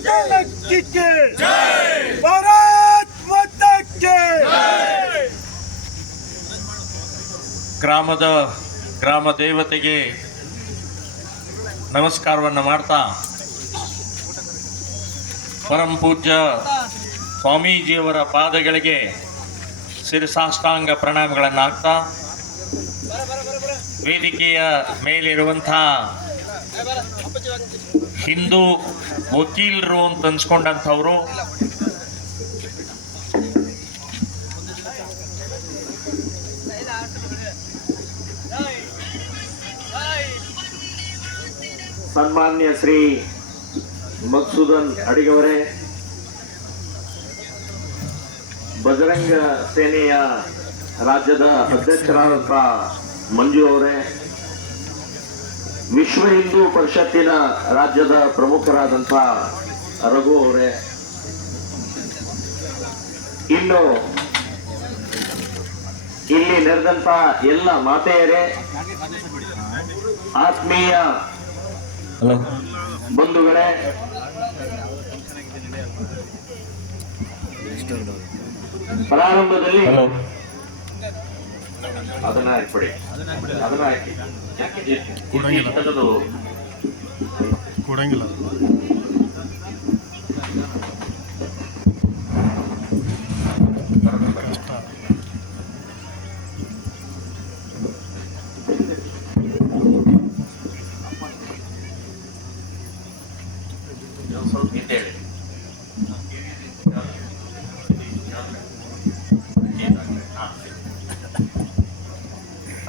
की भारत माता की ಗ್ರಾಮ ದೇವತೆಗೆ ನಮಸ್ಕಾರವನ್ನು ಮಾಡ್ತಾ ಪರಂ ಪೂಜ್ಯ ಸ್ವಾಮೀಜಿಯವರ ಪಾದಗಳಿಗೆ ಶಿರಸಾಷ್ಟಾಂಗ ಪ್ರಣಾಮಗಳನ್ನು ಹಾಕ್ತಾ ವೇದಿಕೆಯ ಮೇಲಿರುವಂಥ ಹಿಂದೂ ವಕೀಲರು ಅಂತ ಅನ್ಸ್ಕೊಂಡಂಥವ್ರು, ಸನ್ಮಾನ್ಯ ಶ್ರೀ ಮಕ್ಸೂದನ್ ಅಡಿಗವರೇ, ಬಜರಂಗ ಸೇನೆಯ ರಾಜ್ಯದ ಅಧ್ಯಕ್ಷರಾದಂಥ ಮಂಜು ಅವರೇ, ವಿಶ್ವ ಹಿಂದೂ ಪರಿಷತ್ತಿನ ರಾಜ್ಯದ ಪ್ರಮುಖರಾದಂಥ ರಘು ಅವರೇ, ಇನ್ನು ಇಲ್ಲಿ ನೆರೆದಂತ ಎಲ್ಲ ಮಾತೆಯರೇ, ಆತ್ಮೀಯ ಬಂಧುಗಳೇ, ಪ್ರಾರಂಭದಲ್ಲಿ ಅದನ್ನ ಹಾಕಿ ಕೊಡಂಗಿಲ್ಲ. ಸ್ವಲ್ಪ ಹಿಂದೇಳಿ.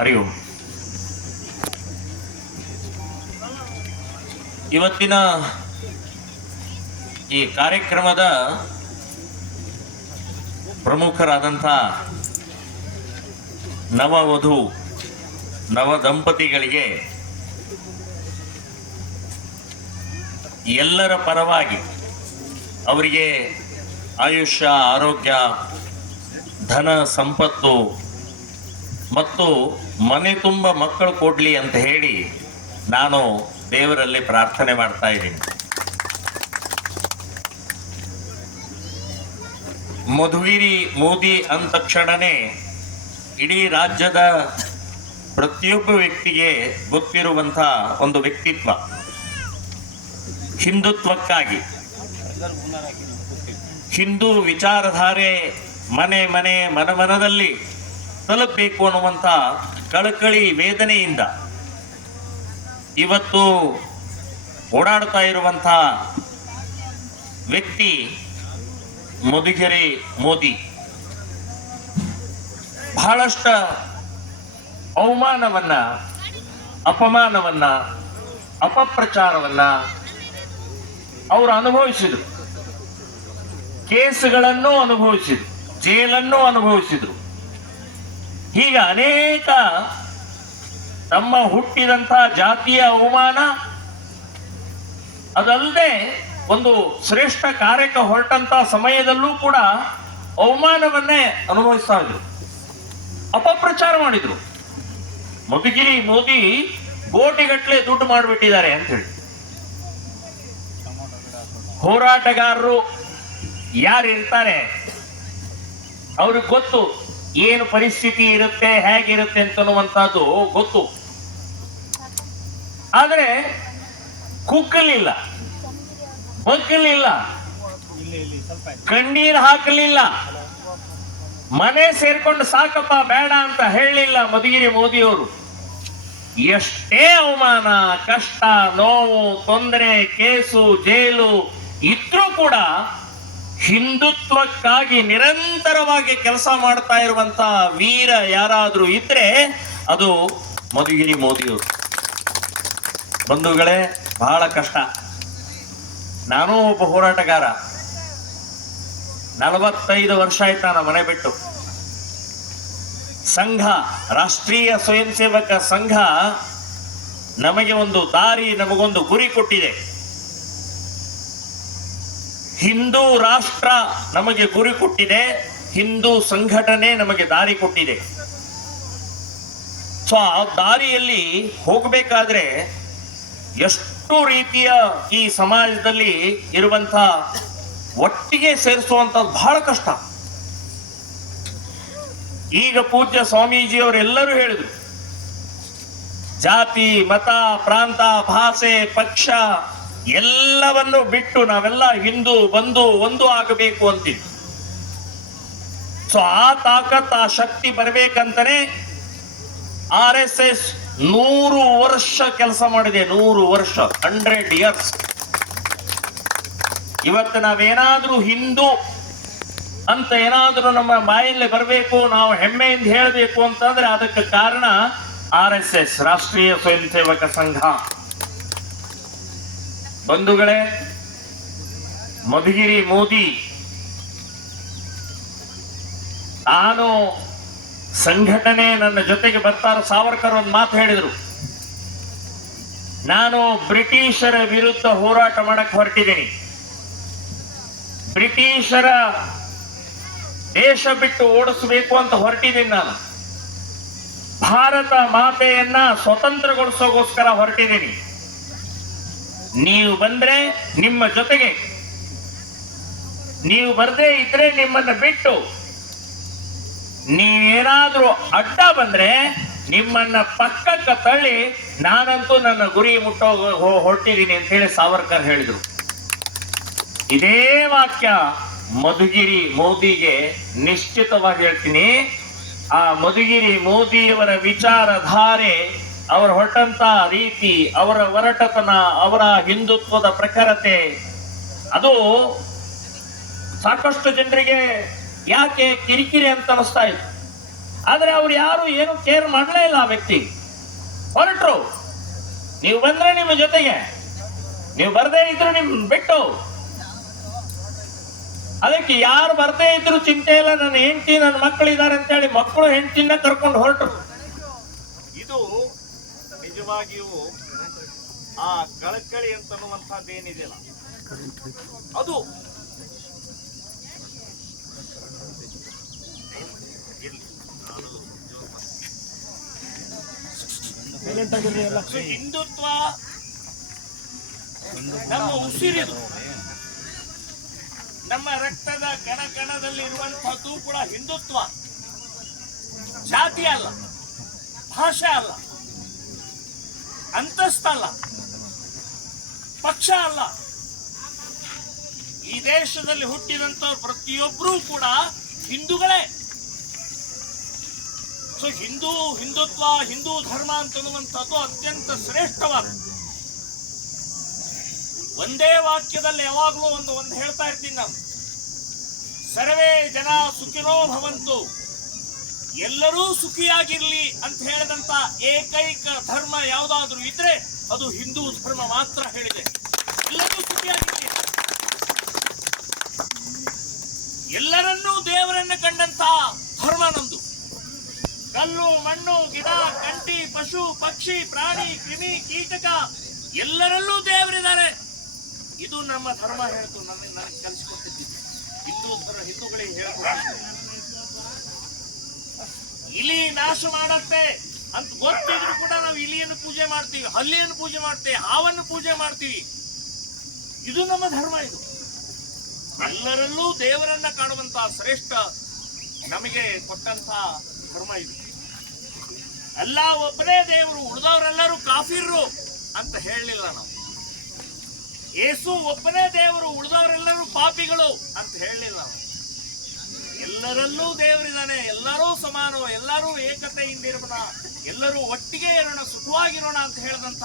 ಹರಿ ಓಂ. ಇವತ್ತಿನ ಈ ಕಾರ್ಯಕ್ರಮದ ಪ್ರಮುಖರಾದಂಥ ನವವಧು ನವ ದಂಪತಿಗಳಿಗೆ ಎಲ್ಲರ ಪರವಾಗಿ ಅವರಿಗೆ ಆಯುಷ್ಯ, ಆರೋಗ್ಯ, ಧನ ಸಂಪತ್ತು ಮತ್ತು ಮನೆ ತುಂಬ ಮಕ್ಕಳು ಕೊಡಲಿ ಅಂತ ಹೇಳಿ ನಾನು ದೇವರಲ್ಲಿ ಪ್ರಾರ್ಥನೆ ಮಾಡ್ತಾ ಇದ್ದೀನಿ. ಮಧುಗಿರಿ ಮೋದಿ ಅಂದ ತಕ್ಷಣನೇ ಇಡೀ ರಾಜ್ಯದ ಪ್ರತಿಯೊಬ್ಬ ವ್ಯಕ್ತಿಗೆ ಗೊತ್ತಿರುವಂಥ ಒಂದು ವ್ಯಕ್ತಿತ್ವ. ಹಿಂದುತ್ವಕ್ಕಾಗಿ, ಹಿಂದೂ ವಿಚಾರಧಾರೆ ಮನೆ ಮನದಲ್ಲಿ ತಲುಪಬೇಕು ಅನ್ನುವಂಥ ಕಳಕಳಿ ವೇದನೆಯಿಂದ ಇವತ್ತು ಓಡಾಡ್ತಾ ಇರುವಂಥ ವ್ಯಕ್ತಿ ಮಧುಗಿರಿ ಮೋದಿ. ಬಹಳಷ್ಟು ಅವಮಾನವನ್ನ, ಅಪಮಾನವನ್ನ, ಅಪಪ್ರಚಾರವನ್ನ ಅವರು ಅನುಭವಿಸಿದರು. ಕೇಸುಗಳನ್ನು ಅನುಭವಿಸಿದರು, ಜೈಲನ್ನು ಅನುಭವಿಸಿದರು. ಹೀಗೆ ಅನೇಕ ತಮ್ಮ ಹುಟ್ಟಿದಂಥ ಜಾತಿಯ ಅವಮಾನ, ಅದಲ್ಲದೆ ಒಂದು ಶ್ರೇಷ್ಠ ಕಾರ್ಯಕ್ಕೆ ಹೊರಟಂತ ಸಮಯದಲ್ಲೂ ಕೂಡ ಅವಮಾನವನ್ನೇ ಅನುಭವಿಸ್ತಾ ಇದ್ರು, ಅಪಪ್ರಚಾರ ಮಾಡಿದ್ರು. ಮಧುಗಿರಿ ಮೋದಿ ಕೋಟಿಗಟ್ಟಲೆ ದುಡ್ಡು ಮಾಡಿಬಿಟ್ಟಿದ್ದಾರೆ ಅಂತ ಹೇಳಿ. ಹೋರಾಟಗಾರರು ಯಾರಿರ್ತಾರೆ ಅವ್ರಿಗೆ ಗೊತ್ತು ಏನು ಪರಿಸ್ಥಿತಿ ಇರುತ್ತೆ, ಹೇಗಿರುತ್ತೆ ಅಂತನ್ನುವಂಥದ್ದು ಗೊತ್ತು. ಆದರೆ ಕುಕ್ಕಲಿಲ್ಲ, ಬಗ್ಗಲಿಲ್ಲ, ಕಣ್ಣೀರು ಹಾಕಲಿಲ್ಲ, ಮನೆ ಸೇರ್ಕೊಂಡು ಸಾಕಪ್ಪ ಬೇಡ ಅಂತ ಹೇಳಲಿಲ್ಲ ಮಧುಗಿರಿ ಮೋದಿಯವರು. ಎಷ್ಟೇ ಅವಮಾನ, ಕಷ್ಟ, ನೋವು, ತೊಂದರೆ, ಕೇಸು, ಜೈಲು ಇದ್ರೂ ಕೂಡ ಹಿಂದುತ್ವಕ್ಕಾಗಿ ನಿರಂತರವಾಗಿ ಕೆಲಸ ಮಾಡ್ತಾ ಇರುವಂತ ವೀರ ಯಾರಾದ್ರೂ ಇದ್ರೆ ಅದು ಮಧುಗಿರಿ ಮೋದಿಯವರು. ಬಂಧುಗಳೇ, ಬಹಳ ಕಷ್ಟ. ನಾನೂ ಒಬ್ಬ ಹೋರಾಟಗಾರ. 45 ವರ್ಷ ಆಯ್ತು ನಾನು ಮನೆ ಬಿಟ್ಟು. ಸಂಘ, ರಾಷ್ಟ್ರೀಯ ಸ್ವಯಂ ಸೇವಕ ಸಂಘ ನಮಗೆ ಒಂದು ದಾರಿ, ನಮಗೊಂದು ಗುರಿ ಕೊಟ್ಟಿದೆ. ಹಿಂದೂ ರಾಷ್ಟ್ರ ನಮಗೆ ಗುರಿ ಕೊಟ್ಟಿದೆ, ಹಿಂದೂ ಸಂಘಟನೆ ನಮಗೆ ದಾರಿ ಕೊಟ್ಟಿದೆ. ಸೊ ಆ ದಾರಿಯಲ್ಲಿ ಹೋಗಬೇಕಾದ್ರೆ ಎಷ್ಟು ಅಷ್ಟು ರೀತಿಯ ಈ ಸಮಾಜದಲ್ಲಿ ಇರುವಂತ ಒಟ್ಟಿಗೆ ಸೇರಿಸುವಂತದ್ದು ಬಹಳ ಕಷ್ಟ. ಈಗ ಪೂಜ್ಯ ಸ್ವಾಮೀಜಿಯವರೆಲ್ಲರೂ ಹೇಳಿದ್ರು, ಜಾತಿ, ಮತ, ಪ್ರಾಂತ, ಭಾಷೆ, ಪಕ್ಷ ಎಲ್ಲವನ್ನು ಬಿಟ್ಟು ನಾವೆಲ್ಲ ಹಿಂದೂ ಬಂದು ಒಂದು ಆಗಬೇಕು ಅಂತೀವಿ. ಸೊ ಆ ತಾಕತ್, ಆ ಶಕ್ತಿ ಬರ್ಬೇಕಂತಾನೆ RSS 100 ವರ್ಷ ಕೆಲಸ ಮಾಡಿದೆ. 100 ವರ್ಷ, 100 years. ಇವತ್ತು ನಾವೇನಾದ್ರೂ ಹಿಂದೂ ಅಂತ ಏನಾದ್ರೂ ನಮ್ಮ ಬಾಯಲ್ಲಿ ಬರಬೇಕು, ನಾವು ಹೆಮ್ಮೆಯಿಂದ ಹೇಳಬೇಕು ಅಂತಂದ್ರೆ ಅದಕ್ಕೆ ಕಾರಣ RSS, ರಾಷ್ಟ್ರೀಯ ಸ್ವಯಂ ಸೇವಕ ಸಂಘ. ಬಂಧುಗಳೇ, ಮಧುಗಿರಿ ಮೋದಿ ನಾನು ಸಂಘಟನೆ ನನ್ನ ಜೊತೆಗೆ ಬರ್ತಾರ. ಸಾವರ್ಕರ್ ಒಂದು ಮಾತು ಹೇಳಿದ್ರು, ನಾನು ಬ್ರಿಟಿಷರ ವಿರುದ್ಧ ಹೋರಾಟ ಮಾಡಕ್ ಹೊರಟಿದ್ದೀನಿ, ಬ್ರಿಟಿಷರ ದೇಶ ಬಿಟ್ಟು ಓಡಿಸಬೇಕು ಅಂತ ಹೊರಟಿದ್ದೀನಿ, ನಾನು ಭಾರತ ಮಾತೆಯನ್ನ ಸ್ವತಂತ್ರಗೊಳಿಸೋಗೋಸ್ಕರ ಹೊರಟಿದ್ದೀನಿ. ನೀವು ಬಂದ್ರೆ ನಿಮ್ಮ ಜೊತೆಗೆ, ನೀವು ಬರ್ದೇ ಇದ್ರೆ ನಿಮ್ಮನ್ನ ಬಿಟ್ಟು, ನೀವೇನಾದ್ರೂ ಅಡ್ಡ ಬಂದ್ರೆ ನಿಮ್ಮನ್ನ ಪಕ್ಕಕ್ಕೆ ತಳ್ಳಿ ನಾನಂತೂ ನನ್ನ ಗುರಿ ಮುಟ್ಟೋ ಹೊರಟಿದ್ದೀನಿ ಅಂತ ಹೇಳಿ ಸಾವರ್ಕರ್ ಹೇಳಿದ್ರು. ಇದೇ ವಾಕ್ಯ ಮಧುಗಿರಿ ಮೋದಿಗೆ ನಿಶ್ಚಿತವಾಗಿ ಹೇಳ್ತೀನಿ. ಆ ಮಧುಗಿರಿ ಮೋದಿಯವರ ವಿಚಾರಧಾರೆ, ಅವರು ಹೊರಟಂತ ರೀತಿ, ಅವರ ಒರಟತನ, ಅವರ ಹಿಂದುತ್ವದ ಪ್ರಖರತೆ, ಅದು ಸಾಕಷ್ಟು ಜನರಿಗೆ ಯಾಕೆ ಕಿರಿಕಿರಿ ಅಂತ ಅನಿಸ್ತಾ ಇತ್ತು. ಆದ್ರೆ ಅವ್ರು ಯಾರು ಏನು ಕೇರ್ ಮಾಡಲೇ ಇಲ್ಲ. ಆ ವ್ಯಕ್ತಿ ಹೊರಟ್ರು, ನೀವು ಬಂದ್ರೆ ನಿಮ್ಮ ಜೊತೆಗೆ, ನೀವು ಬರ್ದೇ ಇದ್ರು ನಿಮ್ ಬಿಟ್ಟು. ಅದಕ್ಕೆ ಯಾರು ಬರ್ದೇ ಇದ್ರು ಚಿಂತೆ ಇಲ್ಲ, ನನ್ನ ಹೆಂಡತಿ ನನ್ನ ಮಕ್ಕಳಿದ್ದಾರೆ ಅಂತ ಹೇಳಿ ಮಕ್ಕಳು ಹೆಂಡತಿನ ಕರ್ಕೊಂಡು ಹೊರಟ್ರು. ಇದು ನಿಜವಾಗಿಯೂ ಆ ಕಳಕಳಿ ಅಂತನ್ನುವಂಥದ್ದೇನಿದೆಯಲ್ಲ, ಅದು ಹಿಂದುತ್ವ ನಮ್ಮ ಉಸಿರಿದು, ನಮ್ಮ ರಕ್ತದ ಕಣ ಕಣದಲ್ಲಿ ಇರುವಂತಹದ್ದು ಕೂಡ ಹಿಂದುತ್ವ. ಜಾತಿ ಅಲ್ಲ, ಭಾಷೆ ಅಲ್ಲ, ಅಂತಸ್ತಲ್ಲ, ಪಕ್ಷ ಅಲ್ಲ. ಈ ದೇಶದಲ್ಲಿ ಹುಟ್ಟಿದಂತ ಪ್ರತಿಯೊಬ್ಬರೂ ಕೂಡ ಹಿಂದೂಗಳೇ. ಸೊ ಹಿಂದುತ್ವ, ಹಿಂದೂ ಧರ್ಮ ಅಂತನ್ನುವಂಥದ್ದು ಅತ್ಯಂತ ಶ್ರೇಷ್ಠವಾದ. ಒಂದೇ ವಾಕ್ಯದಲ್ಲಿ ಯಾವಾಗಲೂ ಒಂದು ಹೇಳ್ತಾ ಇರ್ತೀನಿ ನಾನು, ಸರ್ವೇ ಜನ ಸುಖಿನೋ ಭವಂತು, ಎಲ್ಲರೂ ಸುಖಿಯಾಗಿರ್ಲಿ ಅಂತ ಹೇಳಿದಂತ ಏಕೈಕ ಧರ್ಮ ಯಾವುದಾದ್ರೂ ಇದ್ರೆ ಅದು ಹಿಂದೂ ಧರ್ಮ ಮಾತ್ರ ಹೇಳಿದೆ. ಎಲ್ಲರೂ ಸುಖಿಯಾಗಿರ್ಲಿ, ಎಲ್ಲರನ್ನೂ ದೇವರನ್ನ ಕಂಡಂತ ಧರ್ಮ ನಮ್ದು. ಕಲ್ಲು, ಮಣ್ಣು, ಗಿಡ, ಕಂಟಿ, ಪಶು, ಪಕ್ಷಿ, ಪ್ರಾಣಿ, ಕ್ರಿಮಿ, ಕೀಟಕ ಎಲ್ಲರಲ್ಲೂ ದೇವರಿದ್ದಾರೆ. ಇದು ನಮ್ಮ ಧರ್ಮ ಹೇಳ್ತು, ನನಗೆ ಕಲಿಸಿಕೊಟ್ಟಿದ್ದು ಹಿಂದೂಗಳಿಗೆ ಹೇಳ್ಕೊಟ್ಟಿದ್ದು. ಇಲಿ ನಾಶ ಮಾಡತ್ತೆ ಅಂತ ಗೊತ್ತಿದ್ರು ಕೂಡ ನಾವು ಇಲಿಯನ್ನು ಪೂಜೆ ಮಾಡ್ತೀವಿ, ಹಲ್ಲಿಯನ್ನು ಪೂಜೆ ಮಾಡ್ತೇವೆ, ಹಾವನ್ನು ಪೂಜೆ ಮಾಡ್ತೀವಿ. ಇದು ನಮ್ಮ ಧರ್ಮ. ಇದು ಎಲ್ಲರಲ್ಲೂ ದೇವರನ್ನ ಕಾಣುವಂತ ಶ್ರೇಷ್ಠ ನಮಗೆ ಕೊಟ್ಟಂತ ಧರ್ಮ ಇದು. ಅಲ್ಲ ಒಬ್ಬರೇ ದೇವರು, ಉಳಿದವರೆಲ್ಲರೂ ಕಾಫಿರ್ರು ಅಂತ ಹೇಳಲಿಲ್ಲ ನಾವು. ಯೇಸು ಒಬ್ಬನೇ ದೇವರು, ಉಳಿದವರೆಲ್ಲರೂ ಪಾಪಿಗಳು ಅಂತ ಹೇಳಲಿಲ್ಲ ನಾವು. ಎಲ್ಲರಲ್ಲೂ ದೇವರಿದ್ದಾನೆ, ಎಲ್ಲರೂ ಸಮಾನ, ಎಲ್ಲರೂ ಏಕತೆಯಿಂದ ಇರೋಣ, ಎಲ್ಲರೂ ಒಟ್ಟಿಗೆ ಇರೋಣ, ಸುಖವಾಗಿರೋಣ ಅಂತ ಹೇಳಿದಂತ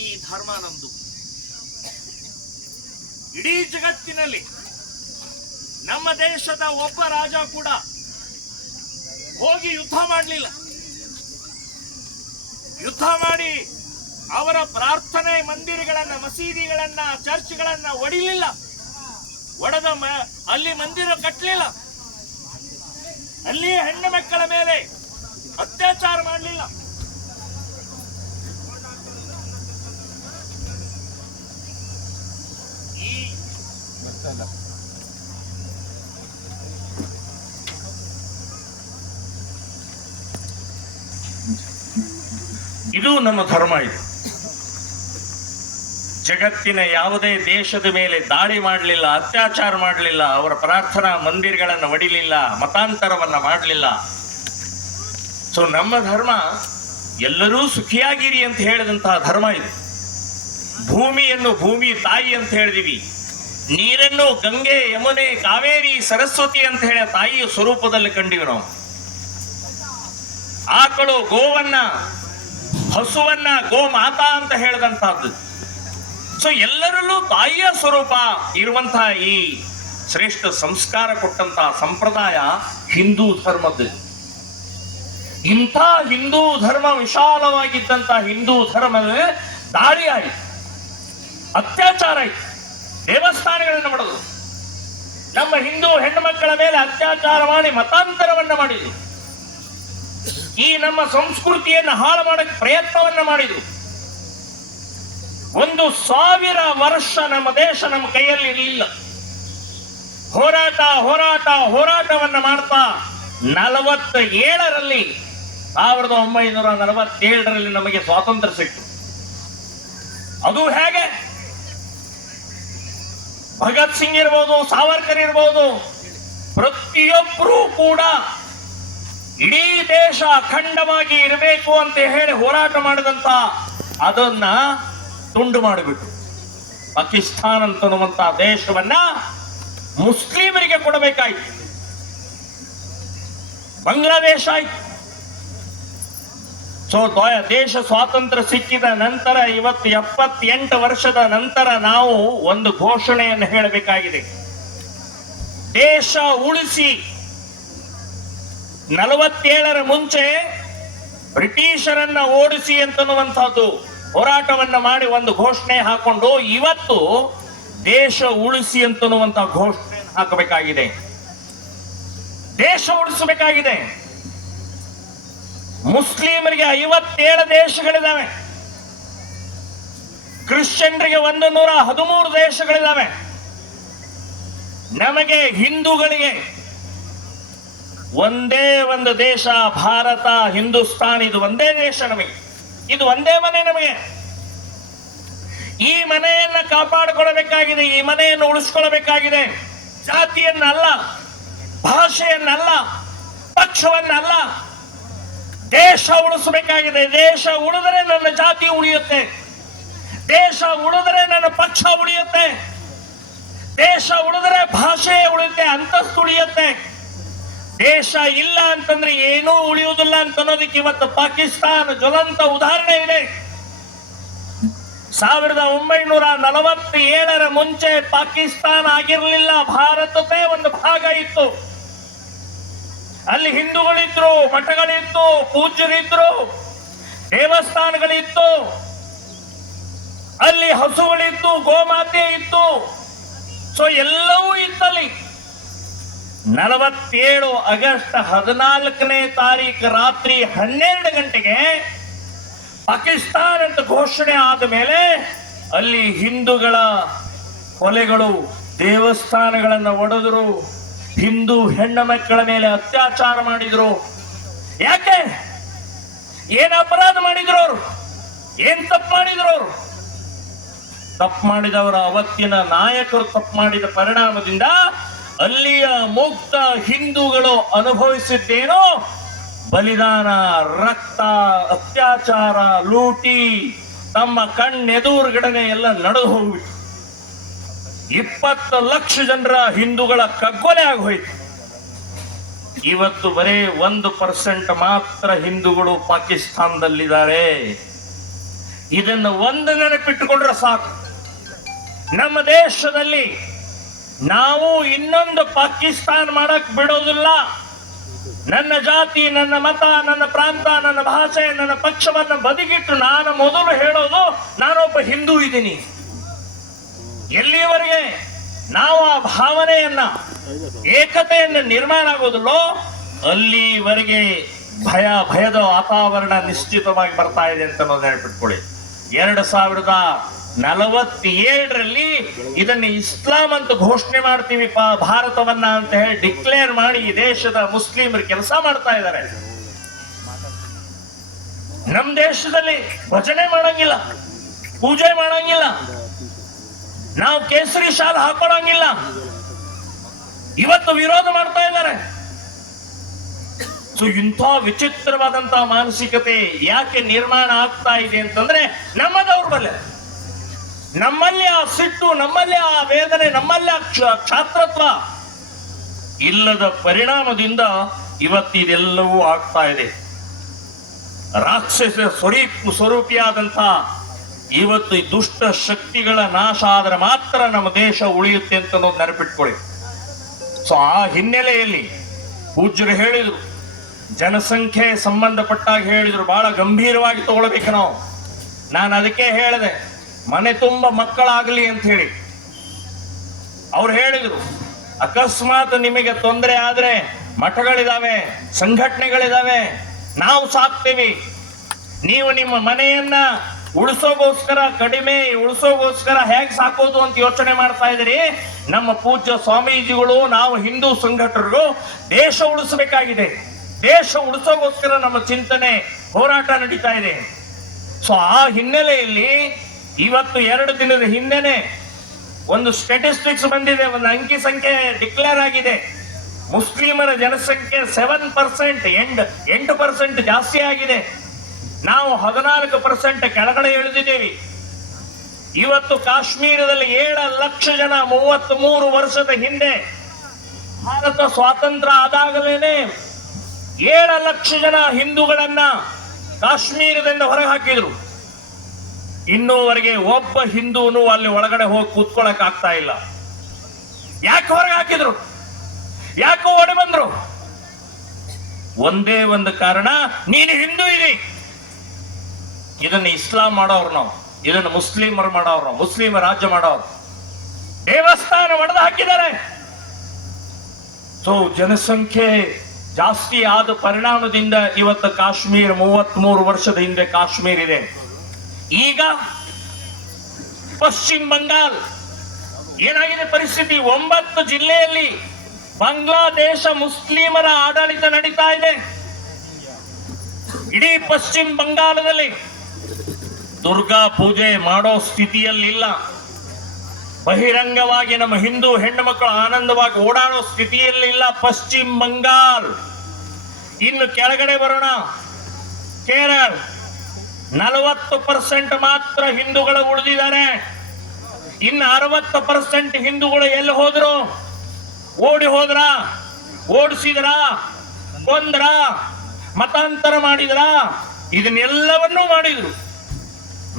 ಈ ಧರ್ಮ ನಮ್ದು. ಇಡೀ ಜಗತ್ತಿನಲ್ಲಿ ನಮ್ಮ ದೇಶದ ಒಬ್ಬ ರಾಜ ಕೂಡ ಹೋಗಿ ಯುದ್ಧ ಮಾಡಲಿಲ್ಲ. ಯುದ್ಧ ಮಾಡಿ ಅವರ ಪ್ರಾರ್ಥನೆ ಮಂದಿರಗಳನ್ನ, ಮಸೀದಿಗಳನ್ನ, ಚರ್ಚ್ಗಳನ್ನ ಒಡಿಲಿಲ್ಲ, ಅಲ್ಲಿ ಮಂದಿರ ಕಟ್ಟಲಿಲ್ಲ, ಅಲ್ಲಿ ಹೆಣ್ಣು ಮಕ್ಕಳ ಮೇಲೆ ಅತ್ಯಾಚಾರ ಮಾಡಲಿಲ್ಲ. ಇದು ನಮ್ಮ ಧರ್ಮ. ಇದು ಜಗತ್ತಿನ ಯಾವುದೇ ದೇಶದ ಮೇಲೆ ದಾಳಿ ಮಾಡಲಿಲ್ಲ, ಅತ್ಯಾಚಾರ ಮಾಡಲಿಲ್ಲ, ಅವರ ಪ್ರಾರ್ಥನಾ ಮಂದಿರಗಳನ್ನು ಒಡಿಲಿಲ್ಲ, ಮತಾಂತರವನ್ನ ಮಾಡಲಿಲ್ಲ. ಸೊ ನಮ್ಮ ಧರ್ಮ ಎಲ್ಲರೂ ಸುಖಿಯಾಗಿರಿ ಅಂತ ಹೇಳಿದಂತಹ ಧರ್ಮ ಇದು. ಭೂಮಿಯನ್ನು ಭೂಮಿ ತಾಯಿ ಅಂತ ಹೇಳಿದೀವಿ, ನೀರನ್ನು ಗಂಗೆ, ಯಮುನೆ, ಕಾವೇರಿ, ಸರಸ್ವತಿ ಅಂತ ಹೇಳಿ ತಾಯಿಯ ಸ್ವರೂಪದಲ್ಲಿ ಕಂಡಿವಿ ನಾವು. ಆಕಳು, ಗೋವನ್ನ, ಹಸುವನ್ನ ಗೋಮಾತಾ ಅಂತ ಹೇಳಿದಂತಹದ್ದು. ಸೊ ಎಲ್ಲರಲ್ಲೂ ತಾಯಿಯ ಸ್ವರೂಪ ಇರುವಂತಹ ಈ ಶ್ರೇಷ್ಠ ಸಂಸ್ಕಾರ ಕೊಟ್ಟಂತಹ ಸಂಪ್ರದಾಯ ಹಿಂದೂ ಧರ್ಮದ್ದು. ಇಂಥ ಹಿಂದೂ ಧರ್ಮ, ವಿಶಾಲವಾಗಿದ್ದಂತಹ ಹಿಂದೂ ಧರ್ಮದ ದಾಳಿ ಆಯಿತು, ಅತ್ಯಾಚಾರ ಆಯಿತು, ದೇವಸ್ಥಾನಗಳನ್ನು ಮಾಡೋದು, ನಮ್ಮ ಹಿಂದೂ ಹೆಣ್ಣು ಮಕ್ಕಳ ಮೇಲೆ ಅತ್ಯಾಚಾರ ಮಾಡಿ ಮತಾಂತರವನ್ನ ಮಾಡಿದ್ರು, ಈ ನಮ್ಮ ಸಂಸ್ಕೃತಿಯನ್ನು ಹಾಳು ಮಾಡಕ್ಕೆ ಪ್ರಯತ್ನವನ್ನ ಮಾಡಿದ್ರು. 1000 ವರ್ಷ ನಮ್ಮ ದೇಶ ನಮ್ಮ ಕೈಯಲ್ಲಿ ಇರಲಿಲ್ಲ. ಹೋರಾಟವನ್ನ ಮಾಡ್ತಾ 47ರಲ್ಲಿ 1947ರಲ್ಲಿ ನಮಗೆ ಸ್ವಾತಂತ್ರ್ಯ ಸಿಕ್ತು. ಅದು ಹೇಗೆ? ಭಗತ್ ಸಿಂಗ್ ಇರ್ಬೋದು, ಸಾವರ್ಕರ್ ಇರ್ಬೋದು, ಪ್ರತಿಯೊಬ್ಬರೂ ಕೂಡ ಇಡೀ ದೇಶ ಅಖಂಡವಾಗಿ ಇರಬೇಕು ಅಂತ ಹೇಳಿ ಹೋರಾಟ ಮಾಡಿದಂತ ಅದನ್ನ ತುಂಡು ಮಾಡಿಬಿಟ್ಟು ಪಾಕಿಸ್ತಾನ ಅಂತನ್ನುವಂತ ದೇಶವನ್ನ ಮುಸ್ಲಿಮರಿಗೆ ಕೊಡಬೇಕಾಯ್ತು. ಬಾಂಗ್ಲಾದೇಶ ಆಯ್ತು. ಸೊ ದೇಶ ಸ್ವಾತಂತ್ರ್ಯ ಸಿಕ್ಕಿದ ನಂತರ ಇವತ್ತು 78 ವರ್ಷದ ನಂತರ ನಾವು ಒಂದು ಘೋಷಣೆಯನ್ನು ಹೇಳಬೇಕಾಗಿದೆ. ದೇಶ ಉಳಿಸಿ 47ರ ಮುಂಚೆ ಬ್ರಿಟಿಷರನ್ನ ಓಡಿಸಿ ಅಂತನ್ನುವಂಥದ್ದು ಹೋರಾಟವನ್ನ ಮಾಡಿ ಒಂದು ಘೋಷಣೆ ಹಾಕೊಂಡು ಇವತ್ತು ದೇಶ ಉಳಿಸಿ ಅಂತನ್ನುವಂತ ಘೋಷಣೆ ಹಾಕಬೇಕಾಗಿದೆ. ದೇಶ ಉಳಿಸಬೇಕಾಗಿದೆ. ಮುಸ್ಲಿಮರಿಗೆ 57 ದೇಶಗಳಿದಾವೆ, ಕ್ರಿಶ್ಚಿಯನ್ರಿಗೆ 113 ದೇಶಗಳಿದಾವೆ. ನಮಗೆ ಹಿಂದೂಗಳಿಗೆ ಒಂದೇ ಒಂದು ದೇಶ ಭಾರತ, ಹಿಂದೂಸ್ತಾನ್. ಇದು ಒಂದೇ ದೇಶ ನಮಗೆ, ಇದು ಒಂದೇ ಮನೆ ನಮಗೆ. ಈ ಮನೆಯನ್ನ ಕಾಪಾಡಿಕೊಳ್ಳಬೇಕಾಗಿದೆ, ಈ ಮನೆಯನ್ನು ಉಳಿಸ್ಕೊಳ್ಬೇಕಾಗಿದೆ. ಜಾತಿಯನ್ನಲ್ಲ, ಭಾಷೆಯನ್ನಲ್ಲ, ಪಕ್ಷವನ್ನಲ್ಲ, ದೇಶ ಉಳಿಸಬೇಕಾಗಿದೆ. ದೇಶ ಉಳಿದರೆ ನನ್ನ ಜಾತಿ ಉಳಿಯುತ್ತೆ, ದೇಶ ಉಳಿದರೆ ನನ್ನ ಪಕ್ಷ ಉಳಿಯುತ್ತೆ, ದೇಶ ಉಳಿದರೆ ಭಾಷೆ ಉಳಿಯುತ್ತೆ, ಅಂತಸ್ತು ಉಳಿಯುತ್ತೆ. ದೇಶ ಇಲ್ಲ ಅಂತಂದ್ರೆ ಏನೂ ಉಳಿಯುವುದಿಲ್ಲ ಅಂತ ಅನ್ನೋದಕ್ಕೆ ಇವತ್ತು ಪಾಕಿಸ್ತಾನ ಜ್ವಲಂತ ಉದಾಹರಣೆ ಇದೆ. 1947ರ ಮುಂಚೆ ಪಾಕಿಸ್ತಾನ ಆಗಿರಲಿಲ್ಲ, ಭಾರತದೇ ಒಂದು ಭಾಗ ಇತ್ತು. ಅಲ್ಲಿ ಹಿಂದೂಗಳಿದ್ರು, ಮಠಗಳಿತ್ತು, ಪೂಜ್ಯರಿದ್ರು, ದೇವಸ್ಥಾನಗಳಿತ್ತು, ಅಲ್ಲಿ ಹಸುಗಳಿತ್ತು, ಗೋಮಾತೆ ಇತ್ತು. ಸೊ ಎಲ್ಲವೂ ಇತ್ತಲ್ಲಿ. 47 ಆಗಸ್ಟ್ 14ನೇ ತಾರೀಕು ರಾತ್ರಿ 12 ಗಂಟೆಗೆ ಪಾಕಿಸ್ತಾನ ಅಂತ ಘೋಷಣೆ ಆದ ಮೇಲೆ ಅಲ್ಲಿ ಹಿಂದೂಗಳ ಕೊಲೆಗಳು, ದೇವಸ್ಥಾನಗಳನ್ನು ಒಡೆದರು, ಹಿಂದೂ ಹೆಣ್ಣು ಮಕ್ಕಳ ಮೇಲೆ ಅತ್ಯಾಚಾರ ಮಾಡಿದ್ರು. ಯಾಕೆ? ಏನ್ ಅಪರಾಧ ಮಾಡಿದ್ರು ಅವರು? ಏನ್ ತಪ್ಪು ಮಾಡಿದ್ರು ಅವರು? ತಪ್ಪು ಮಾಡಿದವರ ಅವತ್ತಿನ ನಾಯಕರು ತಪ್ಪು ಮಾಡಿದ ಪರಿಣಾಮದಿಂದ ಅಲ್ಲಿಯ ಮುಕ್ತ ಹಿಂದೂಗಳು ಅನುಭವಿಸಿದ್ದೇನೋ ಬಲಿದಾನ, ರಕ್ತ, ಅತ್ಯಾಚಾರ, ಲೂಟಿ ತಮ್ಮ ಕಣ್ಣೆದುರುಗಡೆ ಎಲ್ಲ ನಡೆದು ಹೋಗ್ಬಿಟ್ಟು 20 ಲಕ್ಷ ಜನರ ಹಿಂದೂಗಳ ಕಗ್ಗೊಲೆ ಆಗೋಯ್ತು. ಇವತ್ತು ಬರೇ 1% ಮಾತ್ರ ಹಿಂದೂಗಳು ಪಾಕಿಸ್ತಾನದಲ್ಲಿದ್ದಾರೆ. ಇದನ್ನು ಒಂದು ನೆನಪಿಟ್ಟುಕೊಂಡ್ರೆ ಸಾಕು. ನಮ್ಮ ದೇಶದಲ್ಲಿ ನಾವು ಇನ್ನೊಂದು ಪಾಕಿಸ್ತಾನ ಮಾಡಕ್ ಬಿಡೋದಿಲ್ಲ. ನನ್ನ ಜಾತಿ, ನನ್ನ ಮತ, ನನ್ನ ಪ್ರಾಂತ, ನನ್ನ ಭಾಷೆ, ನನ್ನ ಪಕ್ಷವನ್ನು ಬದಿಗಿಟ್ಟು ನಾನು ಮೊದಲು ಹೇಳೋದು ನಾನೊಬ್ಬ ಹಿಂದೂ ಇದ್ದೀನಿ. ಎಲ್ಲಿವರೆಗೆ ನಾವು ಆ ಭಾವನೆಯನ್ನ, ಏಕತೆಯನ್ನ ನಿರ್ಮಾಣ ಆಗೋದಿಲ್ಲೋ ಅಲ್ಲಿವರೆಗೆ ಭಯದ ವಾತಾವರಣ ನಿಶ್ಚಿತವಾಗಿ ಬರ್ತಾ ಇದೆ ಅಂತ ನೆನಪಿಟ್ಕೊಳ್ಳಿ. 2047ರಲ್ಲಿ ಇದನ್ನು ಇಸ್ಲಾಂ ಅಂತ ಘೋಷಣೆ ಮಾಡ್ತೀವಿ ಭಾರತವನ್ನ ಅಂತ ಹೇಳಿ ಡಿಕ್ಲೇರ್ ಮಾಡಿ ಈ ದೇಶದ ಮುಸ್ಲಿಮರು ಕೆಲಸ ಮಾಡ್ತಾ ಇದ್ದಾರೆ. ನಮ್ಮ ದೇಶದಲ್ಲಿ ಭಜನೆ ಮಾಡಂಗಿಲ್ಲ, ಪೂಜೆ ಮಾಡಂಗಿಲ್ಲ, ನಾವು ಕೇಸರಿ ಶಾಲ್ ಹಾಕೊಳ್ಳಂಗಿಲ್ಲ. ಇವತ್ತು ವಿರೋಧ ಮಾಡ್ತಾ ಇದ್ದಾರೆ. ಸೊ ಇಂಥ ವಿಚಿತ್ರವಾದಂತಹ ಮಾನಸಿಕತೆ ಯಾಕೆ ನಿರ್ಮಾಣ ಆಗ್ತಾ ಇದೆ ಅಂತಂದ್ರೆ ನಮ್ಮ ದೌರ್ಬಲ್ಯ, ನಮ್ಮಲ್ಲಿ ಆ ಸಿಟ್ಟು, ನಮ್ಮಲ್ಲಿ ಆ ವೇದನೆ, ನಮ್ಮಲ್ಲಿ ಆ ಕ್ಷಾತ್ರತ್ವ ಇಲ್ಲದ ಪರಿಣಾಮದಿಂದ ಇವತ್ತು ಇದೆಲ್ಲವೂ ಆಗ್ತಾ ಇದೆ. ರಾಕ್ಷಸ ಸ್ವರೂಪಿಯಾದಂಥ ಇವತ್ತು ಈ ದುಷ್ಟ ಶಕ್ತಿಗಳ ನಾಶ ಆದ್ರೆ ಮಾತ್ರ ನಮ್ಮ ದೇಶ ಉಳಿಯುತ್ತೆ ಅಂತ ನೆನಪಿಟ್ಕೊಳ್ಳಿ. ಸೊ ಆ ಹಿನ್ನೆಲೆಯಲ್ಲಿ ಪೂಜ್ಯರು ಹೇಳಿದ್ರು, ಜನಸಂಖ್ಯೆ ಸಂಬಂಧಪಟ್ಟಾಗ ಹೇಳಿದ್ರು, ಬಹಳ ಗಂಭೀರವಾಗಿ ತಗೊಳ್ಬೇಕು ನಾವು. ನಾನು ಅದಕ್ಕೆ ಹೇಳಿದೆ, ಮನೆ ತುಂಬ ಮಕ್ಕಳಾಗಲಿ ಅಂತ ಹೇಳಿ. ಅವ್ರು ಹೇಳಿದ್ರು, ಅಕಸ್ಮಾತ್ ನಿಮಗೆ ತೊಂದರೆ ಆದ್ರೆ ಮಠಗಳಿದಾವೆ, ಸಂಘಟನೆಗಳಿದಾವೆ, ನಾವು ಸಾಕ್ತೀವಿ. ನೀವು ನಿಮ್ಮ ಮನೆಯನ್ನ ಉಳಿಸೋಗೋಸ್ಕರ, ಕಡಿಮೆ ಉಳಿಸೋಗೋಸ್ಕರ ಹೇಗೆ ಸಾಕೋದು ಅಂತ ಯೋಚನೆ ಮಾಡ್ತಾ ಇದ್ದೀರಿ. ನಮ್ಮ ಪೂಜ್ಯ ಸ್ವಾಮೀಜಿಗಳು, ನಾವು ಹಿಂದೂ ಸಂಘಟಕರು ದೇಶ ಉಳಿಸಬೇಕಾಗಿದೆ. ದೇಶ ಉಳಿಸೋಗೋಸ್ಕರ ನಮ್ಮ ಚಿಂತನೆ, ಹೋರಾಟ ನಡೀತಾ ಇದೆ. ಸೊ ಆ ಹಿನ್ನೆಲೆಯಲ್ಲಿ ಇವತ್ತು 2 ದಿನದ ಹಿಂದೆನೆ ಒಂದು ಸ್ಟ್ಯಾಟಿಸ್ಟಿಕ್ಸ್ ಬಂದಿದೆ, ಒಂದು ಅಂಕಿ ಸಂಖ್ಯೆ ಡಿಕ್ಲೇರ್ ಆಗಿದೆ. ಮುಸ್ಲಿಮರ ಜನಸಂಖ್ಯೆ 7%, 8% ಜಾಸ್ತಿ ಆಗಿದೆ. ನಾವು 14% ಕೆಳಗಡೆ ಇಳಿದಿದ್ದೇವೆ. ಇವತ್ತು ಕಾಶ್ಮೀರದಲ್ಲಿ 7 ಲಕ್ಷ ಜನ 33 ವರ್ಷದ ಹಿಂದೆ ಭಾರತ ಸ್ವಾತಂತ್ರ್ಯ ಆದಾಗಲೇನೆ 7 ಲಕ್ಷ ಜನ ಹಿಂದೂಗಳನ್ನ ಕಾಶ್ಮೀರದಿಂದ ಹೊರಗೆ ಹಾಕಿದ್ರು. ಇನ್ನೂವರೆಗೆ ಒಬ್ಬ ಹಿಂದೂನು ಅಲ್ಲಿ ಒಳಗಡೆ ಹೋಗಿ ಕೂತ್ಕೊಳ್ಳಕ್ ಆಗ್ತಾ ಇಲ್ಲ. ಯಾಕೆ ಹೊರಗೆ ಹಾಕಿದ್ರು? ಯಾಕೆ ಓಡಿ ಬಂದ್ರು? ಒಂದೇ ಒಂದು ಕಾರಣ, ನೀನು ಹಿಂದೂ ಇದಿ. ಇದನ್ನು ಇಸ್ಲಾಂ ಮಾಡೋರು ನಾವು, ಇದನ್ನು ಮುಸ್ಲಿಮರು ಮಾಡೋರು ನಾವು, ಮುಸ್ಲಿಮ ರಾಜ್ಯ ಮಾಡೋರು. ದೇವಸ್ಥಾನ ಒಡೆದು ಹಾಕಿದ್ದಾರೆ. ಸೊ ಜನಸಂಖ್ಯೆ ಜಾಸ್ತಿ ಆದ ಪರಿಣಾಮದಿಂದ ಇವತ್ತು ಕಾಶ್ಮೀರ 33 ವರ್ಷದ ಹಿಂದೆ ಕಾಶ್ಮೀರ ಇದೆ. ಈಗ ಪಶ್ಚಿಮ ಬಂಗಾಲ್ ಏನಾಗಿದೆ ಪರಿಸ್ಥಿತಿ? 9 ಜಿಲ್ಲೆಯಲ್ಲಿ ಬಾಂಗ್ಲಾದೇಶ ಮುಸ್ಲಿಮರ ಆಡಳಿತ ನಡೀತಾ ಇದೆ. ಇಡೀ ಪಶ್ಚಿಮ ಬಂಗಾಳದಲ್ಲಿ ದುರ್ಗಾ ಪೂಜೆ ಮಾಡೋ ಸ್ಥಿತಿಯಲ್ಲಿಲ್ಲ. ಬಹಿರಂಗವಾಗಿ ನಮ್ಮ ಹಿಂದೂ ಹೆಣ್ಣು ಮಕ್ಕಳು ಆನಂದವಾಗಿ ಓಡಾಡೋ ಸ್ಥಿತಿಯಲ್ಲಿಲ್ಲ ಪಶ್ಚಿಮ ಬಂಗಾಲ್. ಇನ್ನು ಕೆಳಗಡೆ ಬರೋಣ, ಕೇರಳ 40% ಮಾತ್ರ ಹಿಂದೂಗಳು ಉಳಿದಿದ್ದಾರೆ. ಇನ್ನು 60% ಹಿಂದೂಗಳು ಎಲ್ಲಿ ಹೋದ್ರು? ಓಡಿ ಹೋದ್ರ, ಓಡಿಸಿದ್ರ, ಕೊಂದ್ರ, ಮತಾಂತರ ಮಾಡಿದ್ರ, ಇದನ್ನೆಲ್ಲವನ್ನೂ ಮಾಡಿದ್ರು.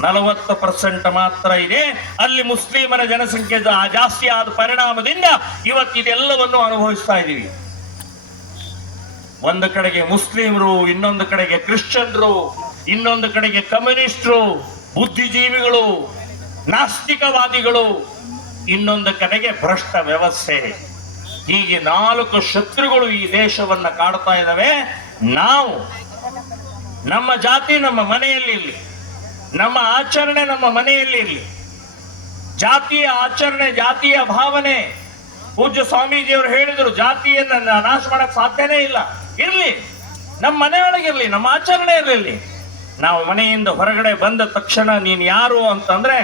40% ಮಾತ್ರ ಇದೆ. ಅಲ್ಲಿ ಮುಸ್ಲಿಮರ ಜನಸಂಖ್ಯೆ ಜಾಸ್ತಿ ಆದ ಪರಿಣಾಮದಿಂದ ಇವತ್ತು ಇದೆಲ್ಲವನ್ನು ಅನುಭವಿಸ್ತಾ ಇದ್ದೀವಿ. ಒಂದು ಕಡೆಗೆ ಮುಸ್ಲಿಮರು, ಇನ್ನೊಂದು ಕಡೆಗೆ ಕ್ರಿಶ್ಚಿಯನ್ರು, ಇನ್ನೊಂದು ಕಡೆಗೆ ಕಮ್ಯುನಿಸ್ಟರು, ಬುದ್ಧಿಜೀವಿಗಳು, ನಾಸ್ತಿಕವಾದಿಗಳು, ಇನ್ನೊಂದು ಕಡೆಗೆ ಭ್ರಷ್ಟ ವ್ಯವಸ್ಥೆ. ಹೀಗೆ 4 ಶತ್ರುಗಳು ಈ ದೇಶವನ್ನ ಕಾಡ್ತಾ ಇದ್ದಾವೆ. ನಾವು ನಮ್ಮ ಜಾತಿ ನಮ್ಮ ಮನೆಯಲ್ಲಿ ಇರಲಿ, ನಮ್ಮ ಆಚರಣೆ ನಮ್ಮ ಮನೆಯಲ್ಲಿ ಇರಲಿ. ಜಾತಿಯ ಆಚರಣೆ, ಜಾತಿಯ ಭಾವನೆ, ಪೂಜ್ಯ ಸ್ವಾಮೀಜಿಯವರು ಹೇಳಿದ್ರು, ಜಾತಿಯನ್ನ ನಾಶ ಮಾಡಕ್ ಸಾಧ್ಯನೇ ಇಲ್ಲ. ಇರ್ಲಿ, ನಮ್ಮ ಮನೆಯೊಳಗಿರ್ಲಿ, ನಮ್ಮ ಆಚರಣೆ ಇರಲಿ. ನಾವು ಮನೆಯಿಂದ ಹೊರಗಡೆ ಬಂದ ತಕ್ಷಣ ನೀನು ಯಾರು ಅಂತಂದ್ರೆ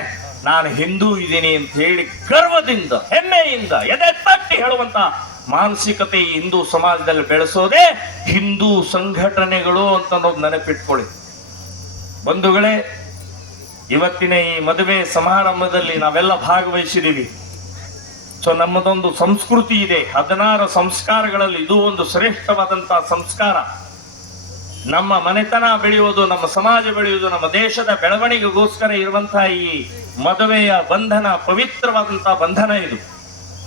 ನಾನು ಹಿಂದೂ ಇದ್ದೀನಿ ಅಂತ ಹೇಳಿ ಗರ್ವದಿಂದ, ಹೆಮ್ಮೆಯಿಂದ ಎದೆ ತಟ್ಟಿ ಹೇಳುವಂತ ಮಾನಸಿಕತೆ ಈ ಹಿಂದೂ ಸಮಾಜದಲ್ಲಿ ಬೆಳೆಸೋದೇ ಹಿಂದೂ ಸಂಘಟನೆಗಳು ಅಂತ ನೆನಪಿಟ್ಕೊಳ್ಳಿ. ಬಂಧುಗಳೇ, ಇವತ್ತಿನ ಈ ಮದುವೆ ಸಮಾರಂಭದಲ್ಲಿ ನಾವೆಲ್ಲ ಭಾಗವಹಿಸಿದ್ದೀವಿ. ಸೊ ನಮ್ಮದೊಂದು ಸಂಸ್ಕೃತಿ ಇದೆ, 16 ಸಂಸ್ಕಾರಗಳಲ್ಲಿ ಇದು ಒಂದು ಶ್ರೇಷ್ಠವಾದಂತಹ ಸಂಸ್ಕಾರ. ನಮ್ಮ ಮನೆತನ ಬೆಳೆಯುವುದು, ನಮ್ಮ ಸಮಾಜ ಬೆಳೆಯುವುದು, ನಮ್ಮ ದೇಶದ ಬೆಳವಣಿಗೆಗೋಸ್ಕರ ಇರುವಂತಹ ಈ ಮದುವೆಯ ಬಂಧನ ಪವಿತ್ರವಾದಂತಹ ಬಂಧನ ಇದು.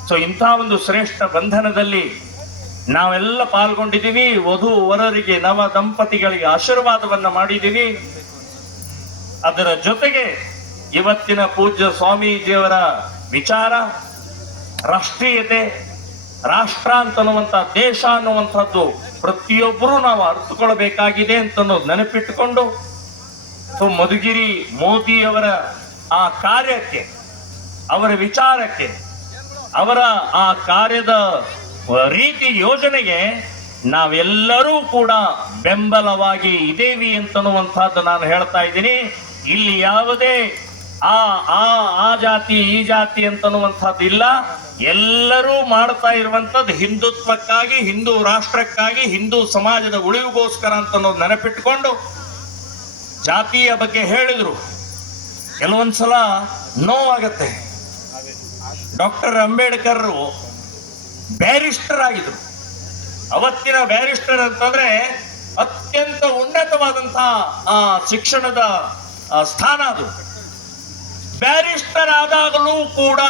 ಸೊ ಇಂಥ ಒಂದು ಶ್ರೇಷ್ಠ ಬಂಧನದಲ್ಲಿ ನಾವೆಲ್ಲ ಪಾಲ್ಗೊಂಡಿದ್ದೀವಿ. ವಧು ವರರಿಗೆ, ನವ ದಂಪತಿಗಳಿಗೆ ಆಶೀರ್ವಾದವನ್ನ ಮಾಡಿದ್ದೀವಿ. ಅದರ ಜೊತೆಗೆ ಇವತ್ತಿನ ಪೂಜ್ಯ ಸ್ವಾಮೀಜಿಯವರ ವಿಚಾರ, ರಾಷ್ಟ್ರೀಯತೆ, ರಾಷ್ಟ್ರ ಅಂತನ್ನುವಂಥ, ದೇಶ ಅನ್ನುವಂಥದ್ದು ಪ್ರತಿಯೊಬ್ಬರೂ ನಾವು ಅರ್ಥಕೊಳ್ಬೇಕಾಗಿದೆ ಅಂತ ನೆನಪಿಟ್ಟುಕೊಂಡು, ಸೊ ಮಧುಗಿರಿ ಮೋದಿಯವರ ಆ ಕಾರ್ಯಕ್ಕೆ, ಅವರ ವಿಚಾರಕ್ಕೆ, ಅವರ ಆ ಕಾರ್ಯದ ರೀತಿ ಯೋಜನೆಗೆ ನಾವೆಲ್ಲರೂ ಕೂಡ ಬೆಂಬಲವಾಗಿ ಇದೇವಿ ಅಂತನ್ನುವಂಥದ್ದು ನಾನು ಹೇಳ್ತಾ ಇದ್ದೀನಿ. ಇಲ್ಲಿ ಯಾವುದೇ ಆ ಜಾತಿ ಈ ಜಾತಿ ಅಂತನ್ನುವಂಥದ್ದು ಇಲ್ಲ. ಎಲ್ಲರೂ ಮಾಡ್ತಾ ಇರುವಂತದ್ದು ಹಿಂದುತ್ವಕ್ಕಾಗಿ, ಹಿಂದೂ ರಾಷ್ಟ್ರಕ್ಕಾಗಿ, ಹಿಂದೂ ಸಮಾಜದ ಉಳಿವಿಗೋಸ್ಕರ ಅಂತ ನೆನಪಿಟ್ಕೊಂಡು ಜಾತಿಯ ಬಗ್ಗೆ ಹೇಳಿದ್ರು. ಕೆಲವೊಂದ್ಸಲ ನೋವಾಗತ್ತೆ. ಡಾಕ್ಟರ್ ಅಂಬೇಡ್ಕರ್ ಬ್ಯಾರಿಸ್ಟರ್ ಆಗಿದ್ರು. ಅವತ್ತಿನ ಬ್ಯಾರಿಸ್ಟರ್ ಅಂತಂದ್ರೆ ಅತ್ಯಂತ ಉನ್ನತವಾದಂತಹ ಶಿಕ್ಷಣದ ಸ್ಥಾನ ಅದು. ಬ್ಯಾರಿಸ್ಟರ್ ಆದಾಗಲೂ ಕೂಡ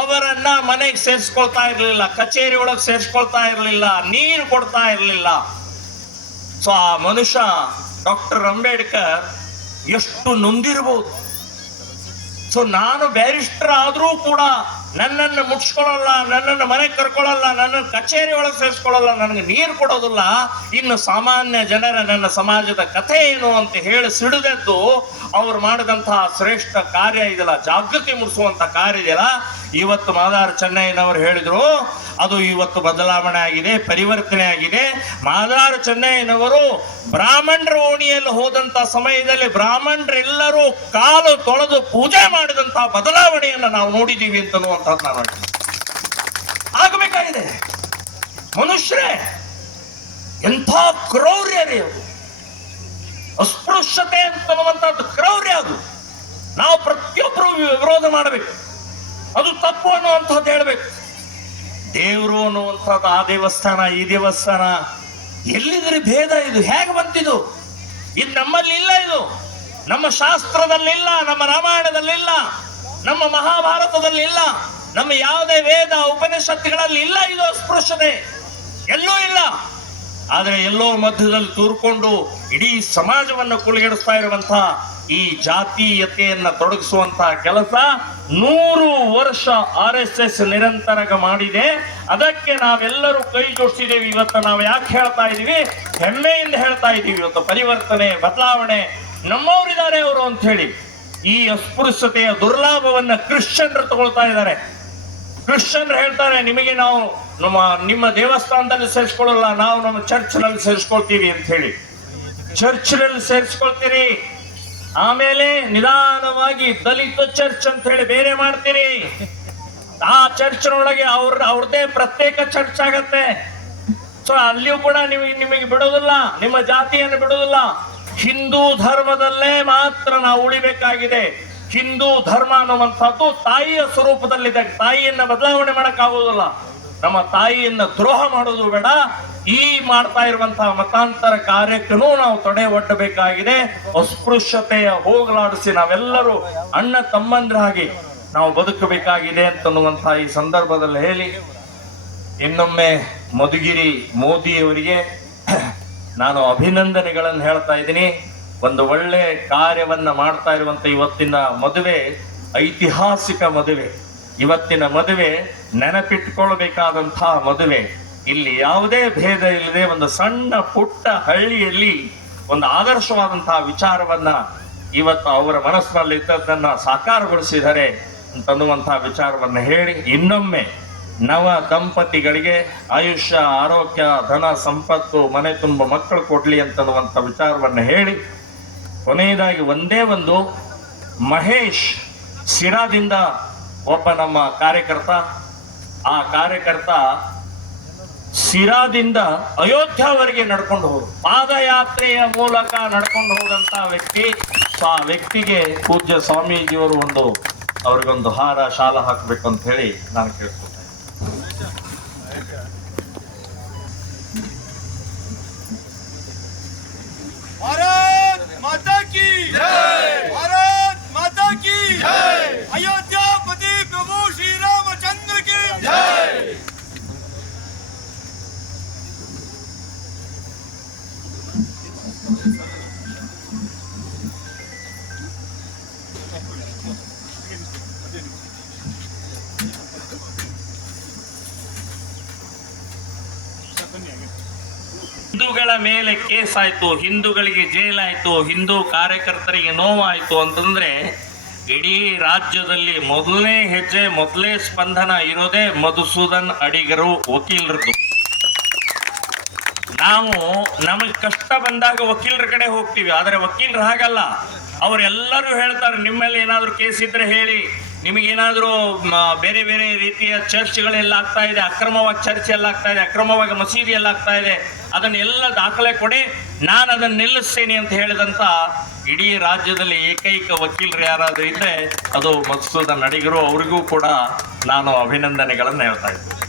ಅವರನ್ನ ಮನೆಗೆ ಸೇರಿಸ್ಕೊಳ್ತಾ ಇರಲಿಲ್ಲ, ಕಚೇರಿ ಒಳಗೆ ಸೇರಿಸ್ಕೊಳ್ತಾ ಇರಲಿಲ್ಲ, ನೀರು ಕೊಡ್ತಾ ಇರಲಿಲ್ಲ. ಸೊ ಆ ಮನುಷ್ಯ ಡಾಕ್ಟರ್ ಅಂಬೇಡ್ಕರ್ ಎಷ್ಟು ನೊಂದಿರಬಹುದು. ಸೊ ನಾನು ಬ್ಯಾರಿಸ್ಟರ್ ಆದ್ರೂ ಕೂಡ ನನ್ನನ್ನು ಮುಟ್ಸ್ಕೊಳ್ಳಲ್ಲ, ನನ್ನನ್ನು ಮನೆಗೆ ಕರ್ಕೊಳ್ಳಲ್ಲ, ನನ್ನನ್ನು ಕಚೇರಿ ಒಳಗೆ ಸೇರಿಸ್ಕೊಳ್ಳಲ್ಲ, ನನಗೆ ನೀರು ಕೊಡೋದಿಲ್ಲ, ಇನ್ನು ಸಾಮಾನ್ಯ ಜನರ ನನ್ನ ಸಮಾಜದ ಕಥೆ ಏನು ಅಂತ ಹೇಳಿ ಸಿಡಿದೆದ್ದು ಅವ್ರು ಮಾಡಿದಂತಹ ಶ್ರೇಷ್ಠ ಕಾರ್ಯ ಇದೆಯಲ್ಲ, ಜಾಗೃತಿ ಮೂಡಿಸುವಂತ ಕಾರ್ಯ ಇದೆಯಲ್ಲ, ಇವತ್ತು ಮಾದಾರ ಚೆನ್ನಯ್ಯನವರು ಹೇಳಿದ್ರು ಅದು ಇವತ್ತು ಬದಲಾವಣೆ ಆಗಿದೆ, ಪರಿವರ್ತನೆ ಆಗಿದೆ. ಮಾದಾರ ಚೆನ್ನಯ್ಯನವರು ಬ್ರಾಹ್ಮಣರ ಓಣಿಯಲ್ಲಿ ಹೋದಂತ ಸಮಯದಲ್ಲಿ ಬ್ರಾಹ್ಮಣರೆಲ್ಲರೂ ಕಾಲು ತೊಳೆದು ಪೂಜೆ ಮಾಡಿದಂತಹ ಬದಲಾವಣೆಯನ್ನು ನಾವು ನೋಡಿದ್ದೀವಿ ಅಂತನ್ನುವಂಥದ್ದು ನಾನು ಆಗಬೇಕಾಗಿದೆ. ಮನುಷ್ಯರೇ ಎಂಥ ಕ್ರೌರ್ಯ ರೀ ಅದು, ಅಸ್ಪೃಶ್ಯತೆ ಅಂತನ್ನುವಂಥದ್ದು ಕ್ರೌರ್ಯ. ಅದು ನಾವು ಪ್ರತಿಯೊಬ್ಬರು ವಿರೋಧ ಮಾಡಬೇಕು, ಅದು ತಪ್ಪು ಅನ್ನುವಂಥದ್ದು ಹೇಳ್ಬೇಕು. ದೇವರು ಅನ್ನುವಂಥದ್ದು ಆ ದೇವಸ್ಥಾನ ಈ ದೇವಸ್ಥಾನ ಎಲ್ಲಿದ್ರೆ ಭೇದ, ಇದು ಹೇಗೆ ಬಂತಿದು? ಇದು ನಮ್ಮಲ್ಲಿ ಇಲ್ಲ, ಇದು ನಮ್ಮ ಶಾಸ್ತ್ರದಲ್ಲಿಲ್ಲ, ನಮ್ಮ ರಾಮಾಯಣದಲ್ಲಿಲ್ಲ, ನಮ್ಮ ಮಹಾಭಾರತದಲ್ಲಿಲ್ಲ, ನಮ್ಮ ಯಾವುದೇ ವೇದ ಉಪನಿಷತ್ತುಗಳಲ್ಲಿ ಇಲ್ಲ. ಇದು ಅಸ್ಪೃಶ್ಯತೆ ಎಲ್ಲೂ ಇಲ್ಲ. ಆದರೆ ಎಲ್ಲೋ ಮಧ್ಯದಲ್ಲಿ ತೂರ್ಕೊಂಡು ಇಡೀ ಸಮಾಜವನ್ನು ಕುಲಿಗೆಡಿಸ್ತಾ ಇರುವಂತಹ ಈ ಜಾತೀಯತೆಯನ್ನ ತೊಡಗಿಸುವಂತಹ ಕೆಲಸ 100 ವರ್ಷ RSS ನಿರಂತರ ಮಾಡಿದೆ. ಅದಕ್ಕೆ ನಾವೆಲ್ಲರೂ ಕೈ ಜೋಡಿಸಿದ್ದೇವೆ. ಇವತ್ತು ನಾವು ಯಾಕೆ ಹೇಳ್ತಾ ಇದೀವಿ? ಹೆಮ್ಮೆಯಿಂದ ಹೇಳ್ತಾ ಇದೀವಿ. ಇವತ್ತು ಪರಿವರ್ತನೆ, ಬದಲಾವಣೆ ನಮ್ಮವರಿದ್ದಾರೆ ಅವರು ಅಂತ ಹೇಳಿ. ಈ ಅಸ್ಪೃಶ್ಯತೆಯ ದುರ್ಲಾಭವನ್ನ ಕ್ರಿಶ್ಚಿಯನ್ರು ತಗೊಳ್ತಾ ಇದ್ದಾರೆ. ಕ್ರಿಶ್ಚಿಯನ್ರು ಹೇಳ್ತಾರೆ, ನಿಮಗೆ ನಾವು ನಿಮ್ಮ ದೇವಸ್ಥಾನದಲ್ಲಿ ಸೇರಿಸ್ಕೊಳ್ಳಲ್ಲ, ನಾವು ನಮ್ಮ ಚರ್ಚ್ನಲ್ಲಿ ಸೇರಿಸ್ಕೊಳ್ತೀವಿ ಅಂತ ಹೇಳಿ. ಚರ್ಚ್ನಲ್ಲಿ ಸೇರಿಸ್ಕೊಳ್ತೀರಿ, ಆಮೇಲೆ ನಿಧಾನವಾಗಿ ದಲಿತ ಚರ್ಚ್ ಅಂತ ಹೇಳಿ ಬೇರೆ ಮಾಡ್ತೀರಿ. ಆ ಚರ್ಚ್ನೊಳಗೆ ಅವ್ರದೇ ಪ್ರತ್ಯೇಕ ಚರ್ಚ್ ಆಗತ್ತೆ. ಸೊ ಅಲ್ಲಿಯೂ ಕೂಡ ನಿಮಗೆ ಬಿಡೋದಿಲ್ಲ, ನಿಮ್ಮ ಜಾತಿಯನ್ನು ಬಿಡೋದಿಲ್ಲ. ಹಿಂದೂ ಧರ್ಮದಲ್ಲೇ ಮಾತ್ರ ನಾವು ಉಳಿಬೇಕಾಗಿದೆ. ಹಿಂದೂ ಧರ್ಮ ಅನ್ನುವಂಥದ್ದು ತಾಯಿಯ ಸ್ವರೂಪದಲ್ಲಿದೆ. ತಾಯಿಯನ್ನ ಬದಲಾವಣೆ ಮಾಡಕ್ಕಾಗೋದಿಲ್ಲ. ನಮ್ಮ ತಾಯಿಯನ್ನ ದ್ರೋಹ ಮಾಡೋದು ಬೇಡ. ಈ ಮಾಡ್ತಾ ಇರುವಂತಹ ಮತಾಂತರ ಕಾರ್ಯಕ್ಕೂ ನಾವು ತಡೆ ಒಡ್ಡಬೇಕಾಗಿದೆ. ಅಸ್ಪೃಶ್ಯತೆಯ ಹೋಗಲಾಡಿಸಿ ನಾವೆಲ್ಲರೂ ಅಣ್ಣ ತಮ್ಮಂದ್ರಾಗಿ ನಾವು ಬದುಕಬೇಕಾಗಿದೆ ಅಂತನ್ನುವಂತಹ ಈ ಸಂದರ್ಭದಲ್ಲಿ ಹೇಳಿ, ಇನ್ನೊಮ್ಮೆ ಮಧುಗಿರಿ ಮೋದಿಯವರಿಗೆ ನಾನು ಅಭಿನಂದನೆಗಳನ್ನು ಹೇಳ್ತಾ ಇದ್ದೀನಿ. ಒಂದು ಒಳ್ಳೆ ಕಾರ್ಯವನ್ನ ಮಾಡ್ತಾ ಇರುವಂತ ಇವತ್ತಿನ ಮದುವೆ ಐತಿಹಾಸಿಕ ಮದುವೆ. ಇವತ್ತಿನ ಮದುವೆ ನೆನಪಿಟ್ಕೊಳ್ಬೇಕಾದಂತಹ ಮದುವೆ. ಇಲ್ಲಿ ಯಾವುದೇ ಭೇದ ಇಲ್ಲದೆ ಒಂದು ಸಣ್ಣ ಪುಟ್ಟ ಹಳ್ಳಿಯಲ್ಲಿ ಒಂದು ಆದರ್ಶವಾದಂತಹ ವಿಚಾರವನ್ನ ಇವತ್ತು ಅವರ ಮನಸ್ಸಿನಲ್ಲಿ ಇದ್ದದ್ದನ್ನ ಸಾಕಾರಗೊಳಿಸಿದ್ದಾರೆ ಅಂತನ್ನುವಂತಹ ವಿಚಾರವನ್ನ ಹೇಳಿ, ಇನ್ನೊಮ್ಮೆ ನವ ದಂಪತಿಗಳಿಗೆ ಆಯುಷ್ಯ, ಆರೋಗ್ಯ, ಧನ, ಸಂಪತ್ತು, ಮನೆ ತುಂಬ ಮಕ್ಕಳು ಕೊಡ್ಲಿ ಅಂತನ್ನುವಂಥ ವಿಚಾರವನ್ನ ಹೇಳಿ, ಕೊನೆಯದಾಗಿ ಒಂದೇ ಒಂದು ಮಹೇಶ್ ಸಿರಾದಿಂದ ಒಬ್ಬ ನಮ್ಮ ಕಾರ್ಯಕರ್ತ, ಆ ಕಾರ್ಯಕರ್ತ ಸಿರಾದಿಂದ ಅಯೋಧ್ಯವರೆಗೆ ನಡ್ಕೊಂಡು ಹೋದ್ರು. ಪಾದಯಾತ್ರೆಯ ಮೂಲಕ ನಡ್ಕೊಂಡು ಹೋದಂತ ವ್ಯಕ್ತಿ. ಆ ವ್ಯಕ್ತಿಗೆ ಪೂಜ್ಯ ಸ್ವಾಮೀಜಿಯವರು ಅವ್ರಿಗೊಂದು ಹಾರ ಶಾಲ ಹಾಕಬೇಕು ಅಂತ ಹೇಳಿ ನಾನು ಕೇಳ್ತೀನಿ. भारत माता की जय, भारत माता की जय, अयोध्यापति प्रभु श्री रामचंद्र की जय। ಹಿಂದೂಗಳ ಮೇಲೆ ಕೇಸ್ ಆಯ್ತು, ಹಿಂದೂಗಳಿಗೆ ಜೈಲಾಯ್ತು, ಹಿಂದೂ ಕಾರ್ಯಕರ್ತರಿಗೆ ನೋವಾಯ್ತು ಅಂತಂದ್ರೆ ಇಡೀ ರಾಜ್ಯದಲ್ಲಿ ಮೊದಲನೇ ಹೆಜ್ಜೆ, ಮೊದಲೇ ಸ್ಪಂದನ ಇರೋದೇ ಮಧುಸೂದನ್ ಅಡಿಗರು ವಕೀಲರದ್ದು. ನಮಗೆ ಕಷ್ಟ ಬಂದಾಗ ವಕೀಲರ ಕಡೆ ಹೋಗ್ತೀವಿ, ಆದರೆ ವಕೀಲರು ಹಾಗಲ್ಲ. ಅವರೆಲ್ಲರೂ ಹೇಳ್ತಾರೆ ನಿಮ್ಮಲ್ಲಿ ಏನಾದರೂ ಕೇಸ್ ಇದ್ರೆ ಹೇಳಿ, ನಿಮಗೇನಾದರೂ ಬೇರೆ ಬೇರೆ ರೀತಿಯ ಚರ್ಚ್ಗಳೆಲ್ಲ ಆಗ್ತಾ ಇದೆ, ಅಕ್ರಮವಾಗಿ ಚರ್ಚ್ ಎಲ್ಲ ಆಗ್ತಾ ಇದೆ, ಅಕ್ರಮವಾಗಿ ಮಸೀದಿ ಎಲ್ಲ ಆಗ್ತಾ ಇದೆ, ಅದನ್ನೆಲ್ಲ ದಾಖಲೆ ಕೊಡಿ, ನಾನು ಅದನ್ನು ನಿಲ್ಲಿಸ್ತೇನೆ ಅಂತ ಹೇಳಿದಂತ ಇಡೀ ರಾಜ್ಯದಲ್ಲಿ ಏಕೈಕ ವಕೀಲರು ಯಾರಾದರೂ ಇದ್ರೆ ಅದು ಮಕ್ಸೂದ ನಡಿಗರು. ಅವರಿಗೂ ಕೂಡ ನಾನು ಅಭಿನಂದನೆಗಳನ್ನು ಹೇಳ್ತಾ ಇದ್ದೀನಿ.